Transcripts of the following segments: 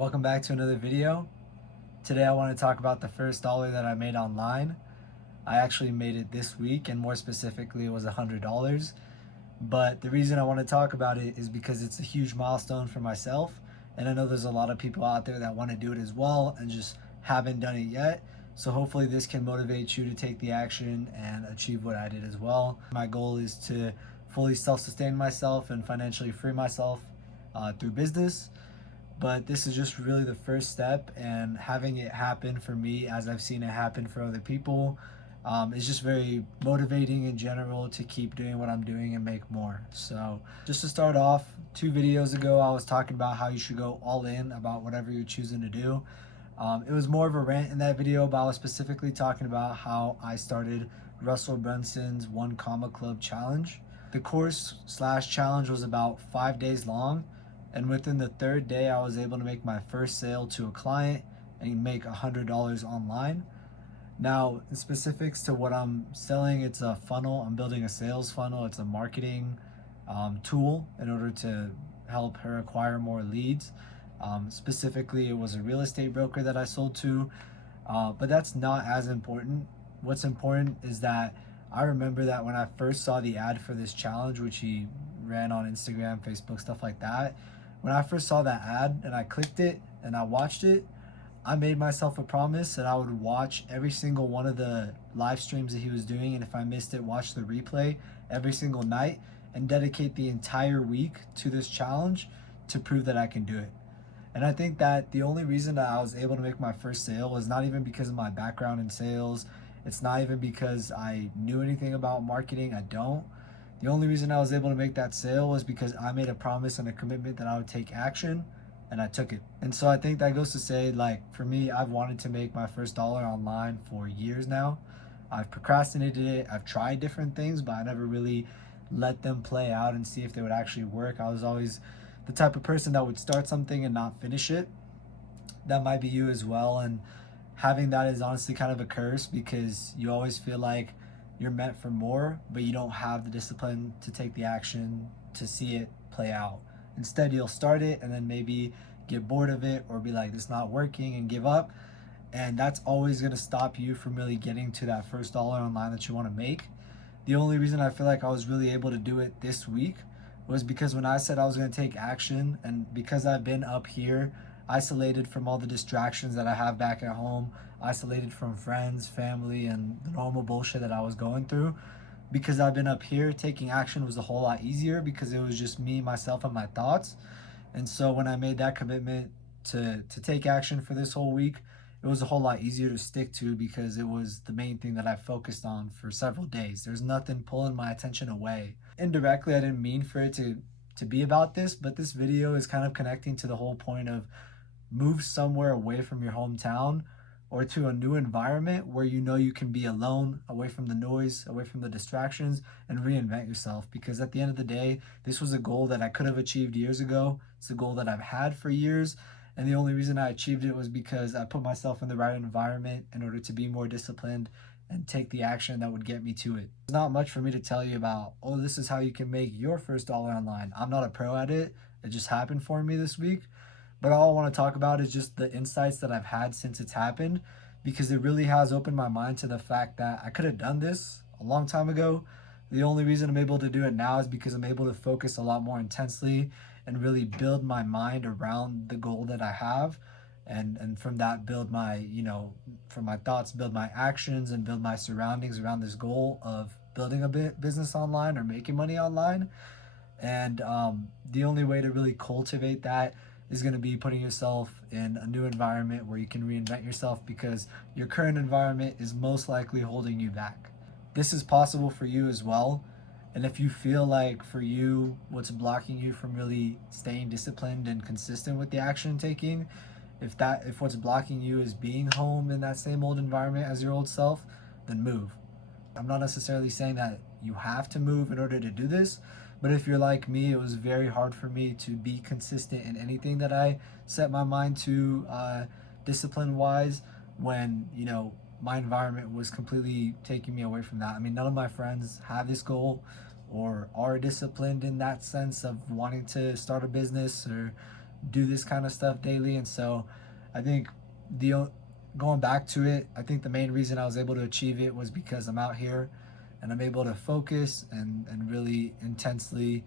Welcome back to another video. Today I want to talk about the first dollar that I made online. I actually made it this week, and more specifically it was $100. But the reason I want to talk about it is because it's a huge milestone for myself, and I know there's a lot of people out there that want to do it as well and just haven't done it yet. So hopefully this can motivate you to take the action and achieve what I did as well. My goal is to fully self-sustain myself and financially free myself through business, but this is just really the first step, and having it happen for me as I've seen it happen for other people is just very motivating in general to keep doing what I'm doing and make more. So just to start off, 2 videos ago I was talking about how you should go all in about whatever you're choosing to do. It was more of a rant in that video, but I was specifically talking about how I started Russell Brunson's 1 Comma Club challenge. The course slash challenge was about 5 days long, and within the third day I was able to make my first sale to a client and make $100 online. Now, in specifics to what I'm selling, it's a funnel. I'm building a sales funnel. It's a marketing tool in order to help her acquire more leads. Specifically, it was a real estate broker that I sold to, but that's not as important. What's important is that I remember that when I first saw the ad for this challenge, which he ran on Instagram, Facebook, stuff like that, when I first saw that ad and I clicked it and I watched it, I made myself a promise that I would watch every single one of the live streams that he was doing, and if I missed it, watch the replay every single night and dedicate the entire week to this challenge to prove that I can do it. And I think that the only reason that I was able to make my first sale was not even because of my background in sales. It's not even because I knew anything about marketing. I don't. The only reason I was able to make that sale was because I made a promise and a commitment that I would take action, and I took it. And so I think that goes to say, like, for me, I've wanted to make my first dollar online for years now. I've procrastinated it. I've tried different things, but I never really let them play out and see if they would actually work. I was always the type of person that would start something and not finish it. That might be you as well. And having that is honestly kind of a curse, because you always feel like you're meant for more, but you don't have the discipline to take the action to see it play out. Instead, you'll start it and then maybe get bored of it or be like, this is not working, and give up. And that's always going to stop you from really getting to that first dollar online that you want to make. The only reason I feel like I was really able to do it this week was because when I said I was going to take action, and because I've been up here, isolated from all the distractions that I have back at home, isolated from friends, family, and the normal bullshit that I was going through. Because I've been up here, taking action was a whole lot easier because it was just me, myself, and my thoughts. And so when I made that commitment to take action for this whole week, it was a whole lot easier to stick to because it was the main thing that I focused on for several days. There's nothing pulling my attention away. Indirectly, I didn't mean for it to be about this, but this video is kind of connecting to the whole point of move somewhere away from your hometown or to a new environment where you know you can be alone, away from the noise, away from the distractions, and reinvent yourself. Because at the end of the day, this was a goal that I could have achieved years ago. It's a goal that I've had for years. And the only reason I achieved it was because I put myself in the right environment in order to be more disciplined and take the action that would get me to it. There's not much for me to tell you about, oh, this is how you can make your first dollar online. I'm not a pro at it. It just happened for me this week. But all I want to talk about is just the insights that I've had since it's happened, because it really has opened my mind to the fact that I could have done this a long time ago. The only reason I'm able to do it now is because I'm able to focus a lot more intensely and really build my mind around the goal that I have. And from that, build my, from my thoughts, build my actions and build my surroundings around this goal of building a business online or making money online. And the only way to really cultivate that is going to be putting yourself in a new environment where you can reinvent yourself, because your current environment is most likely holding you back. This is possible for you as well. And if you feel like for you, what's blocking you from really staying disciplined and consistent with the action taking, if what's blocking you is being home in that same old environment as your old self, then move. I'm not necessarily saying that you have to move in order to do this, but if you're like me, it was very hard for me to be consistent in anything that I set my mind to, discipline wise, when, my environment was completely taking me away from that. I mean, none of my friends have this goal or are disciplined in that sense of wanting to start a business or do this kind of stuff daily. And so I think the going back to it, I think the main reason I was able to achieve it was because I'm out here and I'm able to focus and really intensely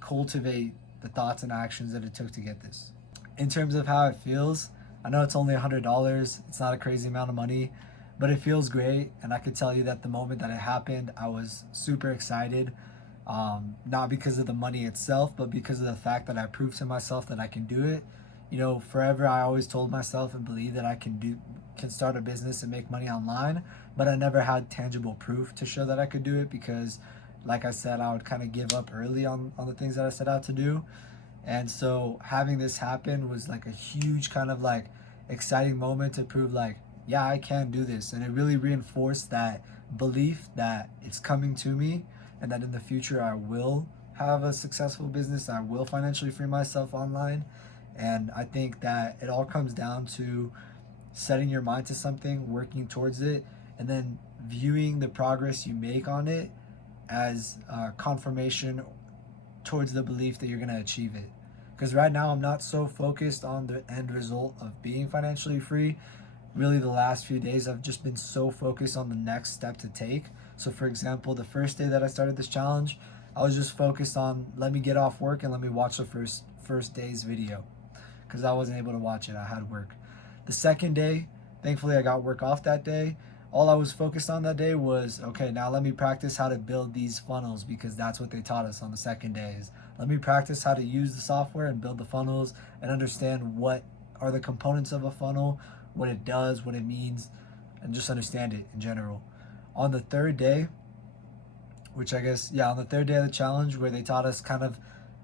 cultivate the thoughts and actions that it took to get this. In terms of how it feels, I know it's only $100. It's not a crazy amount of money, but it feels great. And I could tell you that the moment that it happened, I was super excited. Not because of the money itself, but because of the fact that I proved to myself that I can do it. You know, forever I always told myself and believed that I can start a business and make money online, but I never had tangible proof to show that I could do it because, like I said, I would kind of give up early on the things that I set out to do. And so having this happen was like a huge kind of like exciting moment to prove like, yeah, I can do this. And it really reinforced that belief that it's coming to me and that in the future I will have a successful business. I will financially free myself online. And I think that it all comes down to setting your mind to something, working towards it, and then viewing the progress you make on it as confirmation towards the belief that you're going to achieve it. Because right now, I'm not so focused on the end result of being financially free. Really, the last few days, I've just been so focused on the next step to take. So, for example, the first day that I started this challenge, I was just focused on let me get off work and let me watch the first day's video because I wasn't able to watch it. I had work. The second day, thankfully, I got work off that day. All I was focused on that day was okay, now let me practice how to build these funnels because that's what they taught us on the second day. Is let me practice how to use the software and build the funnels and understand what are the components of a funnel, what it does, what it means, and just understand it in general. On the third day, which I guess, yeah, on the third day of the challenge where they taught us kind of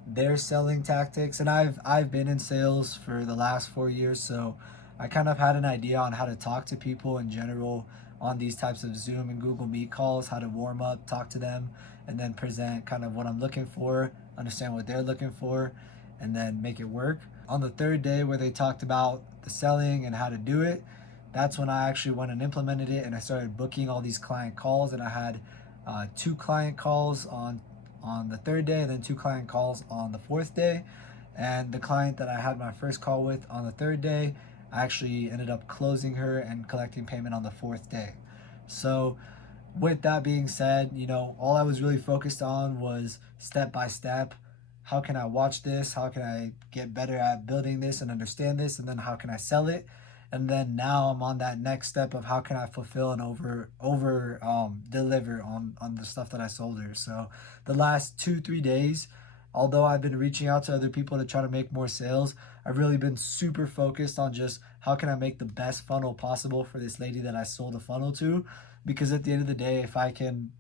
their selling tactics, and I've been in sales for the last 4 years, so I kind of had an idea on how to talk to people in general on these types of Zoom and Google Meet calls, how to warm up, talk to them, and then present kind of what I'm looking for, understand what they're looking for, and then make it work. On the third day where they talked about the selling and how to do it, that's when I actually went and implemented it and I started booking all these client calls, and I had 2 client calls on the third day and then 2 client calls on the fourth day. And the client that I had my first call with on the third day, I actually ended up closing her and collecting payment on the fourth day. So with that being said, you know, all I was really focused on was step by step. How can I watch this? How can I get better at building this and understand this? And then how can I sell it? And then now I'm on that next step of how can I fulfill and over deliver on the stuff that I sold her. So the last 2 3 days, although I've been reaching out to other people to try to make more sales, I've really been super focused on just how can I make the best funnel possible for this lady that I sold a funnel to, because at the end of the day, if I can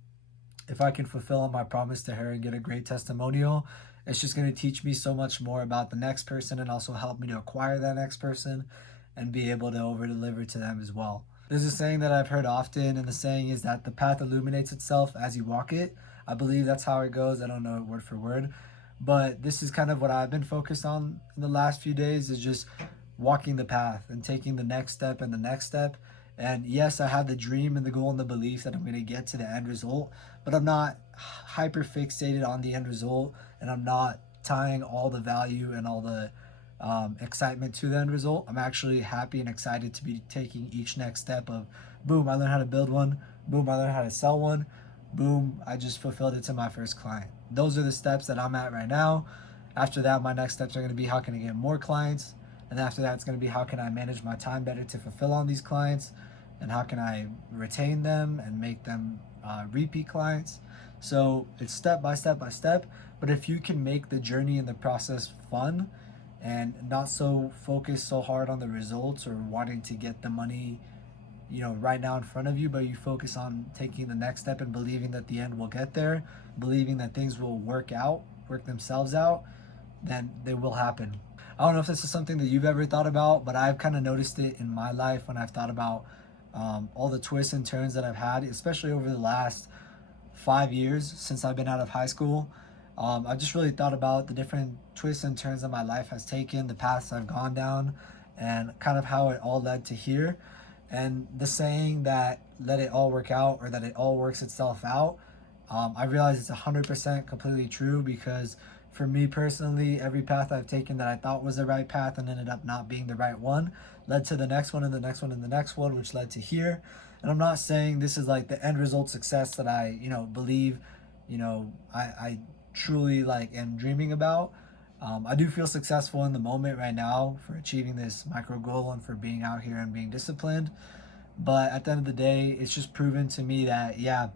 fulfill on my promise to her and get a great testimonial, it's just going to teach me so much more about the next person and also help me to acquire that next person and be able to over deliver to them as well. There's a saying that I've heard often, and the saying is that the path illuminates itself as you walk it. I believe that's how it goes. I don't know it word for word, but this is kind of what I've been focused on in the last few days is just walking the path and taking the next step and the next step. And yes, I have the dream and the goal and the belief that I'm going to get to the end result, but I'm not hyper fixated on the end result, and I'm not tying all the value and all the excitement to the end result. I'm actually happy and excited to be taking each next step of boom, I learned how to build one, boom, I learned how to sell one, boom, I just fulfilled it to my first client. Those are the steps that I'm at right now. After that, my next steps are going to be how can I get more clients? And after that, it's going to be how can I manage my time better to fulfill on these clients? And how can I retain them and make them repeat clients? So it's step by step by step. But if you can make the journey and the process fun and not so focus so hard on the results or wanting to get the money, you know, right now in front of you, but you focus on taking the next step and believing that the end will get there, believing that things will work themselves out, then they will happen. I don't know if this is something that you've ever thought about, but I've kind of noticed it in my life when I've thought about all the twists and turns that I've had, especially over the last 5 years since I've been out of high school. I've just really thought about the different twists and turns that my life has taken, the paths I've gone down, and kind of how it all led to here. And the saying that let it all work out or that it all works itself out, I realize it's 100% completely true because For me personally, every path I've taken that I thought was the right path and ended up not being the right one led to the next one and the next one and the next one, which led to here. And I'm not saying this is like the end result success that I, believe, I truly like am dreaming about. I do feel successful in the moment right now for achieving this micro goal and for being out here and being disciplined. But at the end of the day, it's just proven to me that, yeah,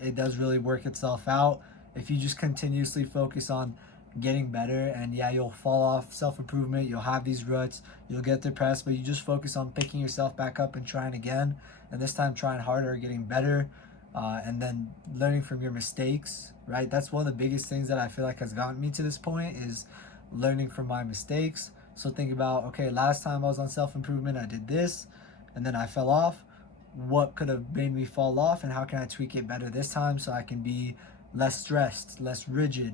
it does really work itself out if you just continuously focus on getting better. And yeah, you'll fall off self-improvement, you'll have these ruts, you'll get depressed, but you just focus on picking yourself back up and trying again, and this time trying harder, getting better, and then learning from your mistakes, right? That's one of the biggest things that I feel like has gotten me to this point is learning from my mistakes. So think about, okay, last time I was on self-improvement, I did this and then I fell off. What could have made me fall off, and how can I tweak it better this time so I can be less stressed, less rigid?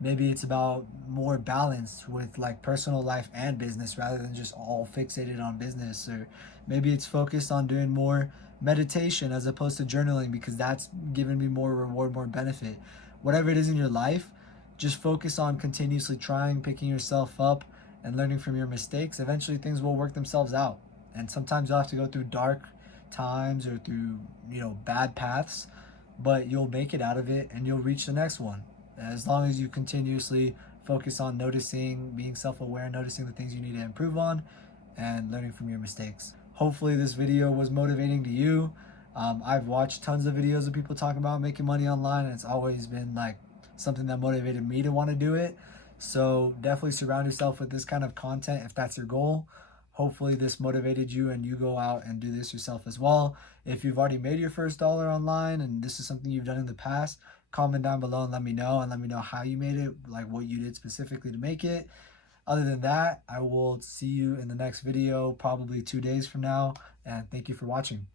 Maybe it's about more balance with like personal life and business rather than just all fixated on business. Or maybe it's focused on doing more meditation as opposed to journaling because that's giving me more reward, more benefit. Whatever it is in your life, just focus on continuously trying, picking yourself up, and learning from your mistakes. Eventually, things will work themselves out. And sometimes you'll have to go through dark times or through, bad paths, but you'll make it out of it and you'll reach the next one. As long as you continuously focus on noticing, being self aware, noticing the things you need to improve on, and learning from your mistakes. Hopefully, this video was motivating to you. I've watched tons of videos of people talking about making money online, and it's always been like something that motivated me to want to do it. So definitely surround yourself with this kind of content if that's your goal. Hopefully this motivated you and you go out and do this yourself as well. If you've already made your first dollar online and this is something you've done in the past, comment down below and let me know how you made it, like what you did specifically to make it. Other than that, I will see you in the next video, probably 2 days from now, and thank you for watching.